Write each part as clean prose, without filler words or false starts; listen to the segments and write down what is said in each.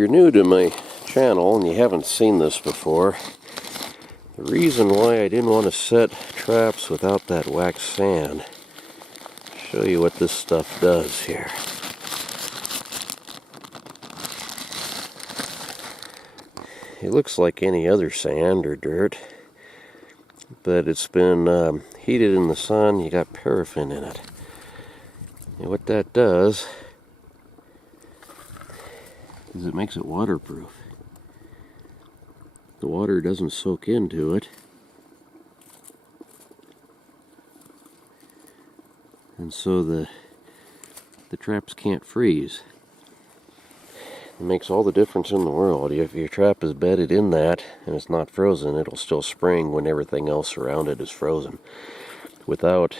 you're new to my channel and you haven't seen this before, the reason why I didn't want to set traps without that wax sand, I'll show you what this stuff does here. It looks like any other sand or dirt, but it's been heated in the sun. You got paraffin in it. And what that does is it makes it waterproof. The water doesn't soak into it, and so the traps can't freeze. It makes all the difference in the world. If your trap is bedded in that and it's not frozen, it'll still spring when everything else around it is frozen. Without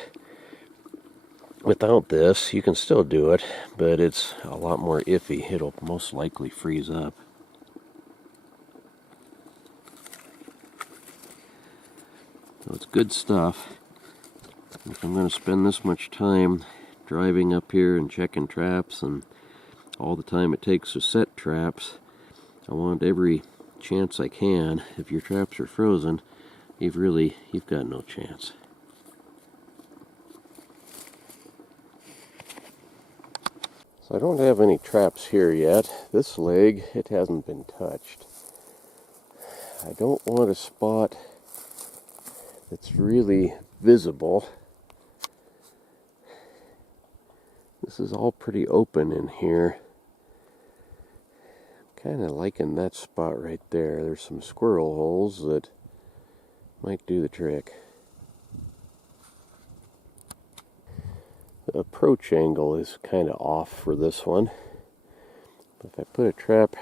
this, you can still do it, but it's a lot more iffy. It'll most likely freeze up. So it's good stuff. If I'm going to spend this much time driving up here and checking traps and all the time it takes to set traps, I want every chance I can. If your traps are frozen, you've got no chance. So I don't have any traps here yet. This leg, it hasn't been touched. I don't want a spot that's really visible. This is all pretty open in here. Kind of liking that spot right there. There's some squirrel holes that might do the trick. The approach angle is kind of off for this one. But if I put a trap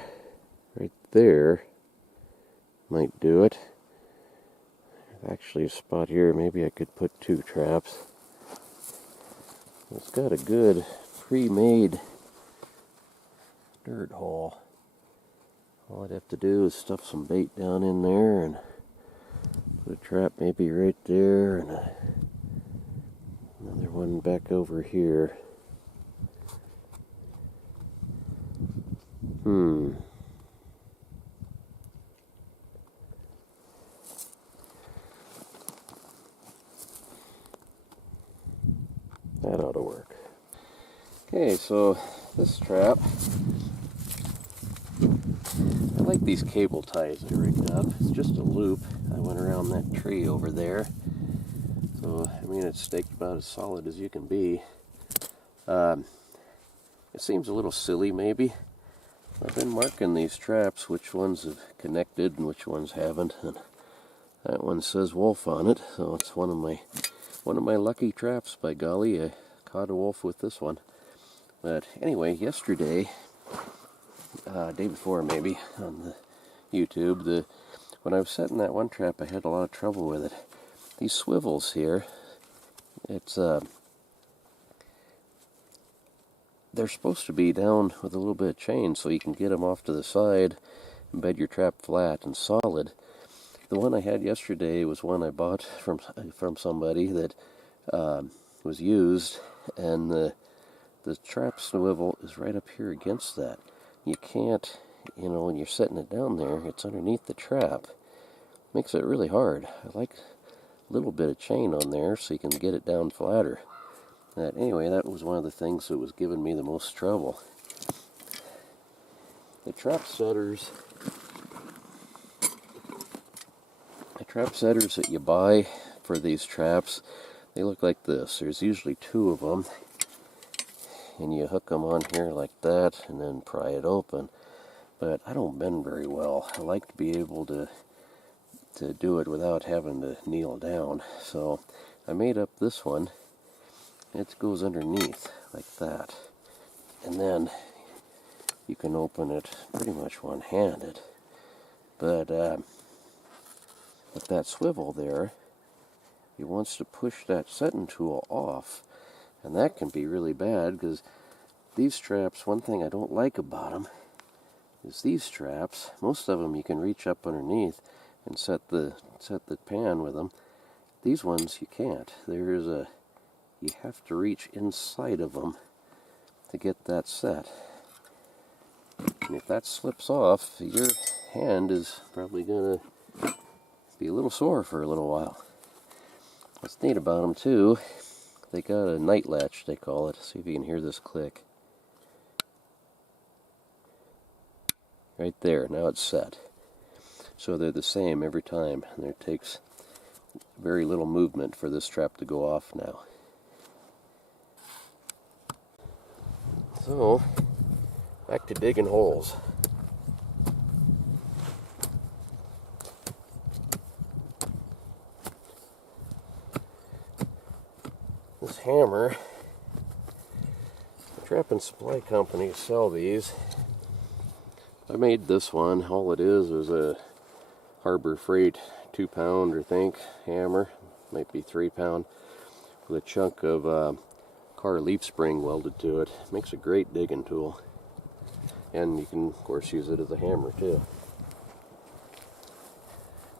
right there, might do it. There's actually a spot here, maybe I could put 2 traps. It's got a good pre-made dirt hole. All I'd have to do is stuff some bait down in there and put a trap maybe right there and another one back over here. That ought to work. Okay, so this trap, I like these cable ties I rigged up. It's just a loop. I went around that tree over there. So, I mean, it's staked about as solid as you can be. It seems a little silly, maybe. I've been marking these traps, which ones have connected and which ones haven't. And that one says wolf on it, so it's one of my lucky traps, by golly. I caught a wolf with this one. But anyway, yesterday, day before maybe, on the YouTube, when I was setting that one trap, I had a lot of trouble with it. These swivels here, they're supposed to be down with a little bit of chain so you can get them off to the side and bed your trap flat and solid. The one I had yesterday was one I bought from somebody that was used, and the trap swivel is right up here against that. You can't, when you're setting it down there, it's underneath the trap. Makes it really hard. I like a little bit of chain on there so you can get it down flatter. Anyway, that was one of the things that was giving me the most trouble. The trap setters that you buy for these traps, they look like this. There's usually 2 of them, and you hook them on here like that and then pry it open. But I don't bend very well. I like to be able to do it without having to kneel down. So I made up this one. It goes underneath like that, and then you can open it pretty much one-handed. But with that swivel there, it wants to push that setting tool off, and that can be really bad, because these traps, one thing I don't like about them is these traps, most of them you can reach up underneath and set the pan with them. These ones you can't. You have to reach inside of them to get that set. And if that slips off, your hand is probably going to be a little sore for a little while. What's neat about them too, they got a night latch, they call it. See if you can hear this click. Right there, now it's set. So they're the same every time, and it takes very little movement for this trap to go off now. So, back to digging holes. This hammer, the Trap and Supply companies sell these. I made this one. All it is a Harbor Freight 2-pound, I think, hammer. Might be 3-pound, with a chunk of car leaf spring welded to it. Makes a great digging tool. And you can, of course, use it as a hammer too.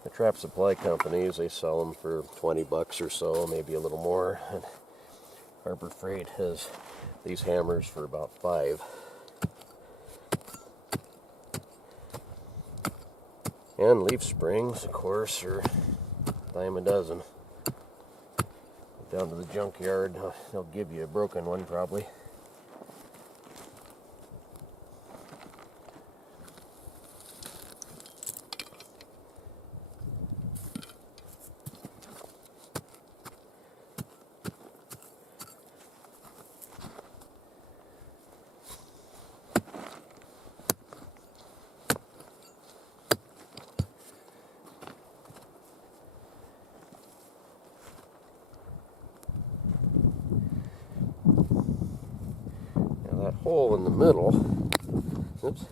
The Trap Supply companies, they sell them for 20 bucks or so, maybe a little more. And Harbor Freight has these hammers for about $5. And leaf springs, of course, are a dime a dozen. Go down to the junkyard, they'll give you a broken one probably. That hole in the middle, oops,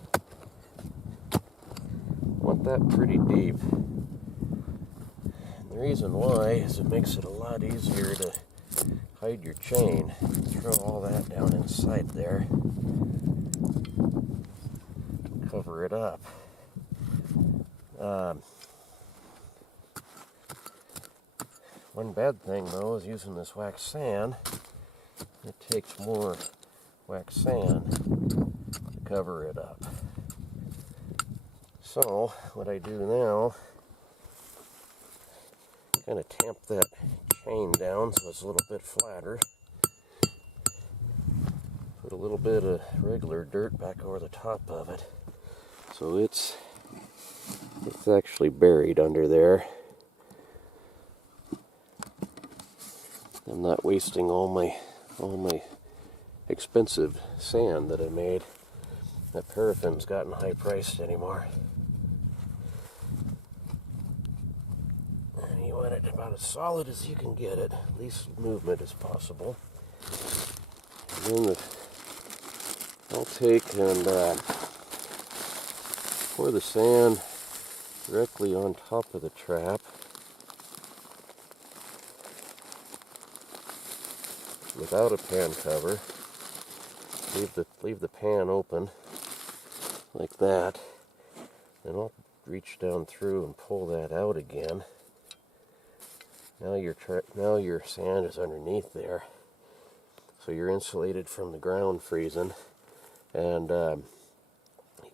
want that pretty deep. And the reason why is it makes it a lot easier to hide your chain. Throw all that down inside there, cover it up. One bad thing though is using this wax sand. It takes more wax sand to cover it up. So what I do now, kind of tamp that chain down so it's a little bit flatter. Put a little bit of regular dirt back over the top of it, so it's actually buried under there. I'm not wasting all my expensive sand that I made. That paraffin's gotten high priced anymore. And you want it about as solid as you can get it, least movement as possible. And then I'll take and pour the sand directly on top of the trap. Without a pan cover. Leave the pan open like that, and I'll reach down through and pull that out again. Now your sand is underneath there, so you're insulated from the ground freezing, and you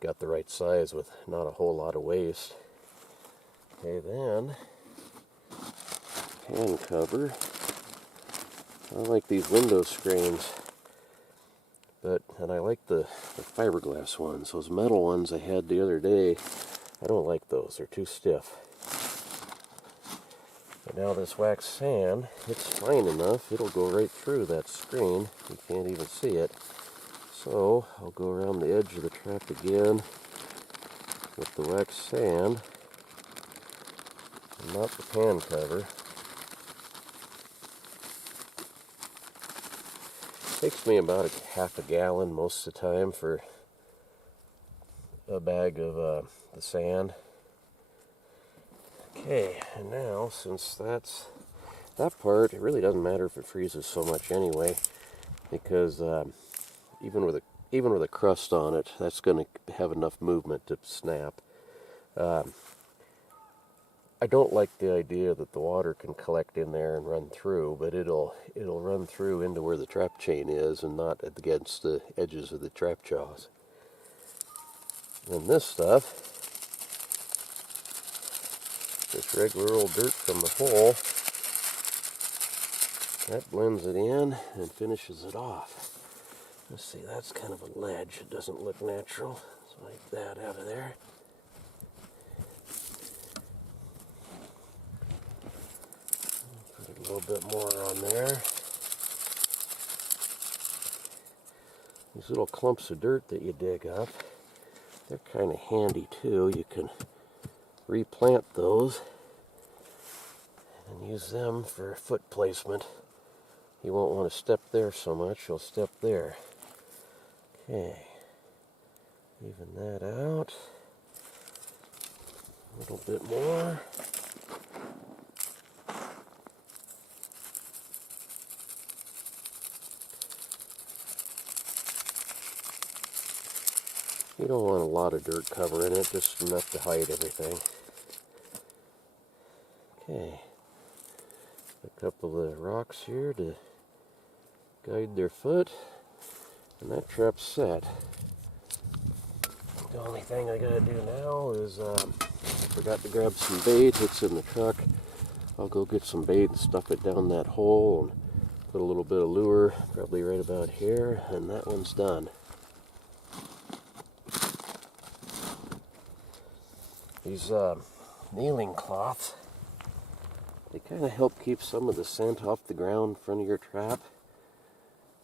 got the right size with not a whole lot of waste. Okay, then pan cover. I like these window screens. And I like the fiberglass ones. Those metal ones I had the other day, I don't like those. They're too stiff. But now this wax sand, it's fine enough. It'll go right through that screen. You can't even see it. So I'll go around the edge of the trap again with the wax sand, and not the pan cover. Takes me about half a gallon most of the time for a bag of the sand. Okay, and now since that's that part, it really doesn't matter if it freezes so much anyway, because even with a crust on it, that's going to have enough movement to snap. I don't like the idea that the water can collect in there and run through, but it'll run through into where the trap chain is and not against the edges of the trap jaws. And this stuff, this regular old dirt from the hole, that blends it in and finishes it off. Let's see, that's kind of a ledge. It doesn't look natural. Let's wipe that out of there. Put a little bit more on there. These little clumps of dirt that you dig up, they're kind of handy too. You can replant those and use them for foot placement. You won't want to step there so much, you'll step there. Okay, even that out. A little bit more. You don't want a lot of dirt covering it, just enough to hide everything. Okay, a couple of rocks here to guide their foot, and that trap's set. The only thing I gotta do now is, I forgot to grab some bait. It's in the truck. I'll go get some bait and stuff it down that hole and put a little bit of lure, probably right about here, and that one's done. These kneeling cloths, they kind of help keep some of the scent off the ground in front of your trap.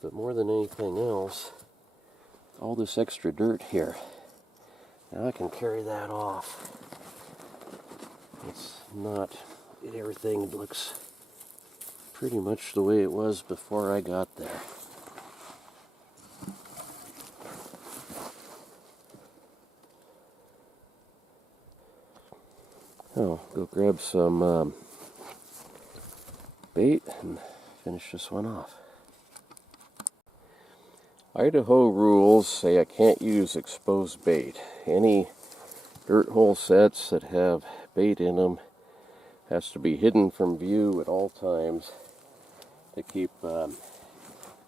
But more than anything else, all this extra dirt here, now I can carry that off. It's not, everything looks pretty much the way it was before I got there. Oh, go grab some bait and finish this one off. Idaho rules say I can't use exposed bait. Any dirt hole sets that have bait in them has to be hidden from view at all times to keep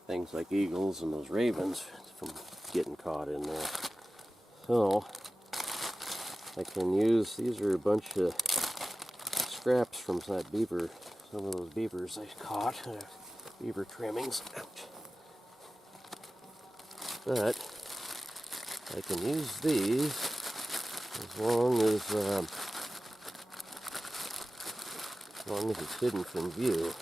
things like eagles and those ravens from getting caught in there. So I can use, these are a bunch of scraps from that beaver, some of those beavers I caught, beaver trimmings. Ouch. But I can use these as long as it's hidden from view.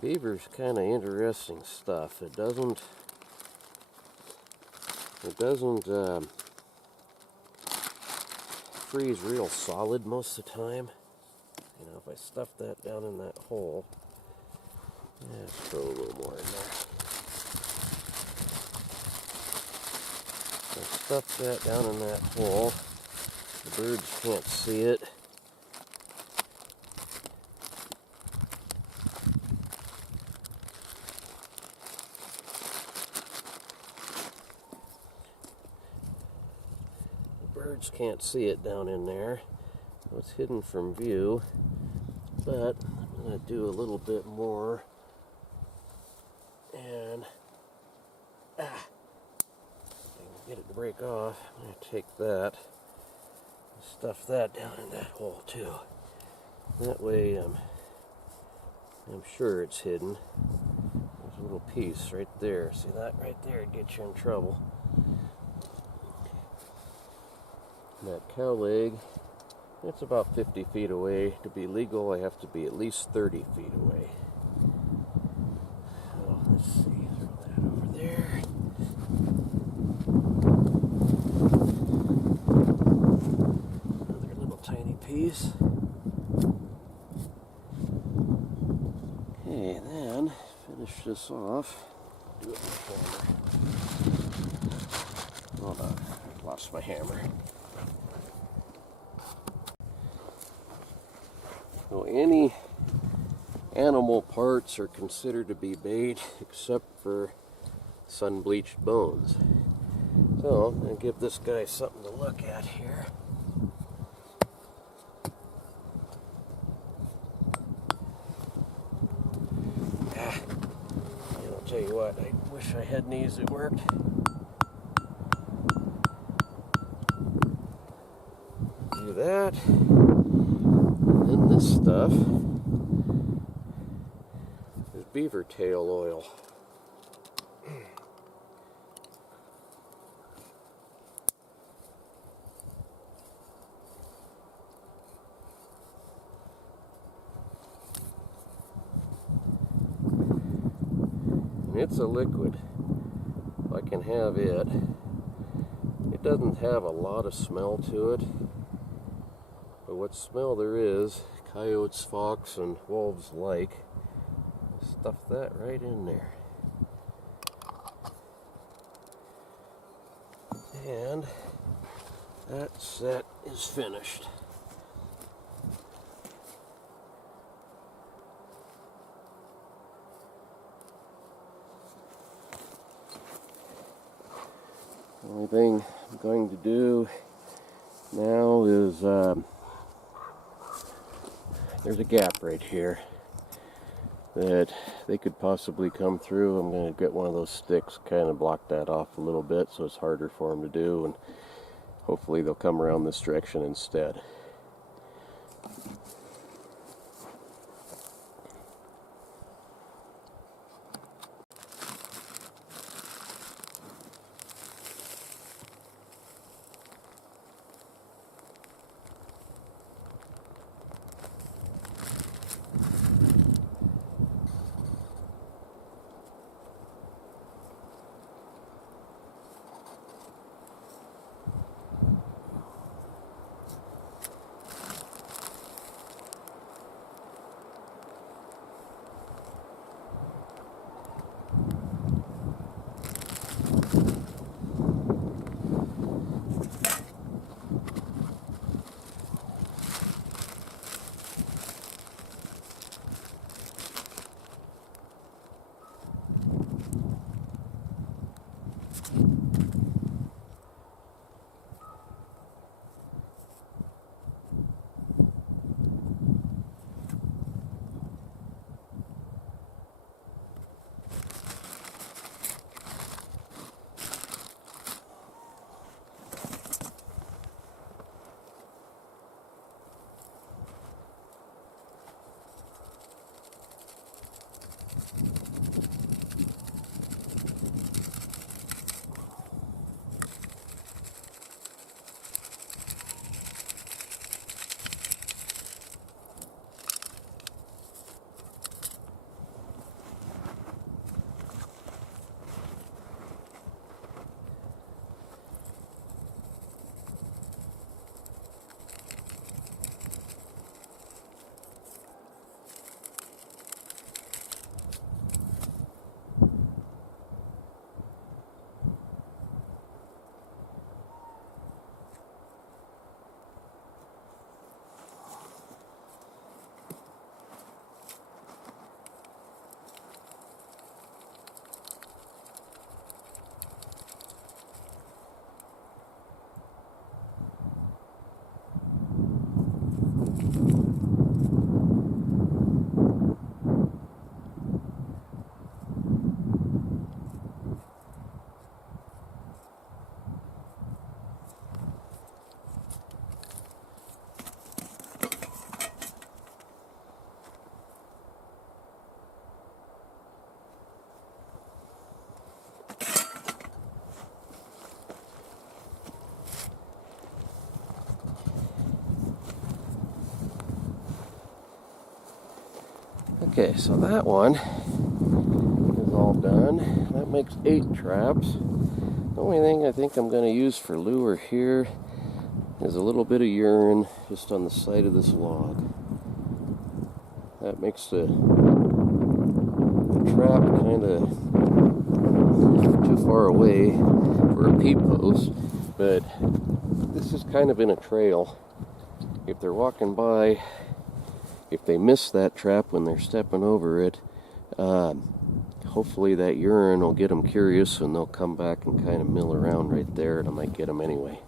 Beaver's kind of interesting stuff. It doesn't freeze real solid most of the time. You know, if I stuff that down in that hole, let's throw a little more in there. If I stuff that down in that hole, the birds can't see it. Birds can't see it down in there, so it's hidden from view. But I'm going to do a little bit more, and I can get it to break off. I'm going to take that and stuff that down in that hole too. That way I'm sure it's hidden. There's a little piece right there. See that right there? It'd get you in trouble. That cow leg, it's about 50 feet away. To be legal, I have to be at least 30 feet away. So let's see, throw that over there. Another little tiny piece. Okay, then finish this off. Do it with the hammer. Hold on, I lost my hammer. So any animal parts are considered to be bait except for sun-bleached bones. So I'm going to give this guy something to look at here. what, I wish I had knees that worked. Do that. And then this stuff is beaver tail oil. It's a liquid. If I can have it. It doesn't have a lot of smell to it. But what smell there is, coyotes, fox, and wolves like. Stuff that right in there. And that set is finished. The only thing I'm going to do now is there's a gap right here that they could possibly come through. I'm going to get one of those sticks, kind of block that off a little bit so it's harder for them to do, and hopefully they'll come around this direction instead. Okay, so that one is all done. That makes 8 traps. The only thing I think I'm going to use for lure here is a little bit of urine just on the side of this log. That makes the trap kind of too far away for a peep post, but this is kind of in a trail. If they're walking by, if they miss that trap when they're stepping over it, hopefully that urine will get them curious and they'll come back and kind of mill around right there, and I might get them anyway.